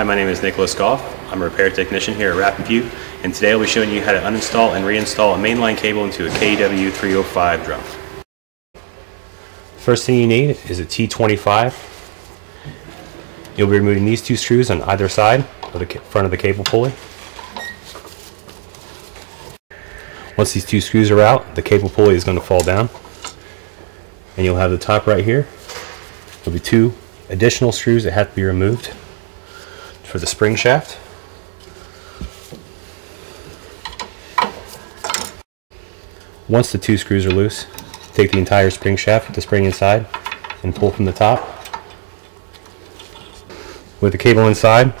Hi, my name is Nikk Goff. I'm a repair technician here at RapidView, and today I'll be showing you how to uninstall and reinstall a mainline cable into a KW305 drum. First thing you need is a T25. You'll be removing these two screws on either side of the front of the cable pulley. Once these two screws are out, the cable pulley is going to fall down, and you'll have the top right here. There'll be two additional screws that have to be removed for the spring shaft. Once the two screws are loose, take the entire spring shaft with the spring inside and pull from the top. With the cable inside,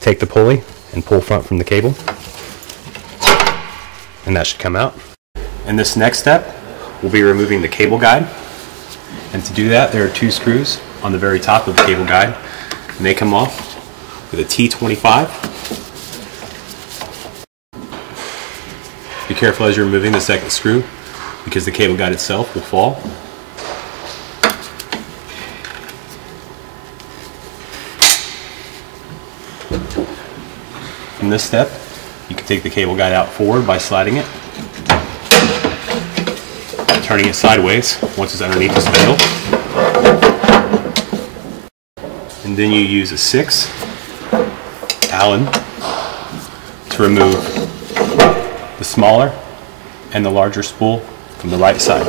take the pulley and pull front from the cable, and that should come out. In this next step, we'll be removing the cable guide, and to do that there are two screws on the very top of the cable guide, and they come off with a T25. Be careful as you're removing the second screw because the cable guide itself will fall. In this step, you can take the cable guide out forward by sliding it, turning it sideways once it's underneath the spindle, and then you use a 6 Allen to remove the smaller and the larger spool from the right side.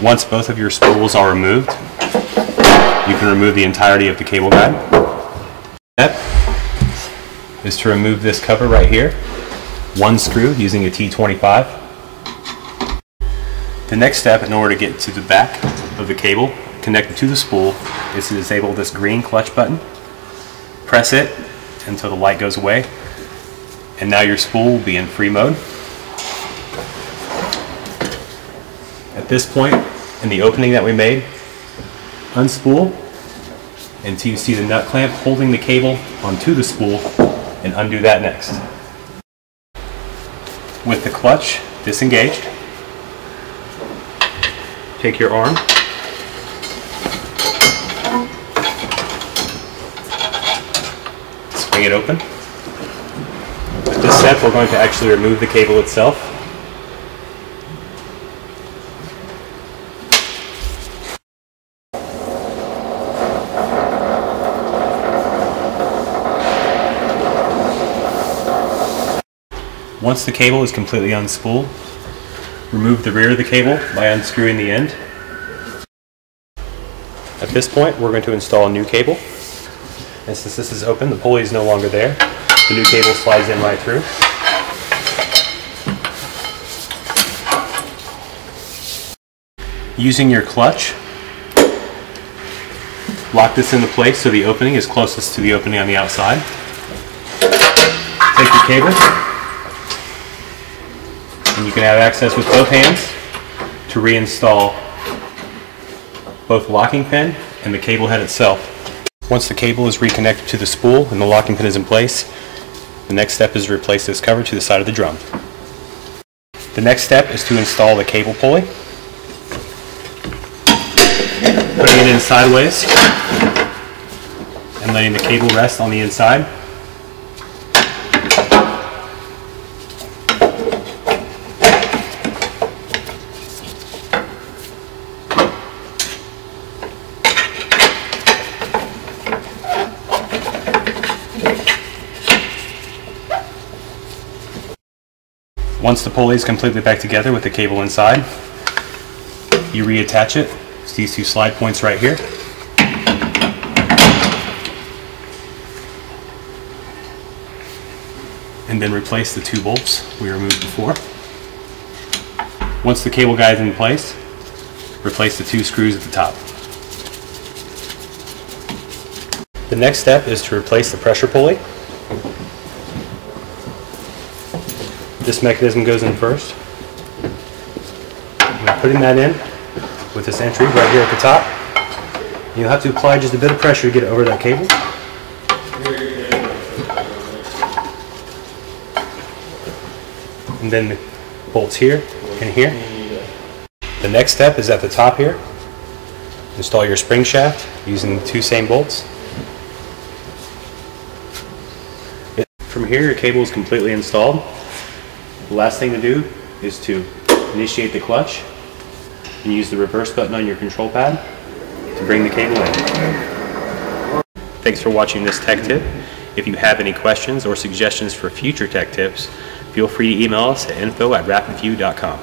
Once both of your spools are removed, you can remove the entirety of the cable guide. Step is to remove this cover right here, one screw using a T25. The next step, in order to get to the back of the cable connected to the spool, is to disable this green clutch button. Press it until the light goes away, and now your spool will be in free mode. At this point, in the opening that we made, unspool until you see the nut clamp holding the cable onto the spool, and undo that next. With the clutch disengaged, take your arm, swing it open. With this step, we're going to actually remove the cable itself. Once the cable is completely unspooled, remove the rear of the cable by unscrewing the end. At this point, we're going to install a new cable. And since this is open, the pulley is no longer there. The new cable slides in right through. Using your clutch, lock this into place so the opening is closest to the opening on the outside. Take your cable, and you can have access with both hands to reinstall both the locking pin and the cable head itself. Once the cable is reconnected to the spool and the locking pin is in place, the next step is to replace this cover to the side of the drum. The next step is to install the cable pulley. Putting it in sideways and letting the cable rest on the inside. Once the pulley is completely back together with the cable inside, you reattach it to these two slide points right here. And then replace the two bolts we removed before. Once the cable guide is in place, replace the two screws at the top. The next step is to replace the pressure pulley. This mechanism goes in first. I'm putting that in with this entry right here at the top. You'll have to apply just a bit of pressure to get it over that cable. and then bolts here and here. The next step is at the top here. Install your spring shaft using the two same bolts. From here, your cable is completely installed. The last thing to do is to initiate the clutch and use the reverse button on your control pad to bring the cable in. Thanks for watching this tech tip. If you have any questions or suggestions for future tech tips, feel free to email us at info@rapidview.com.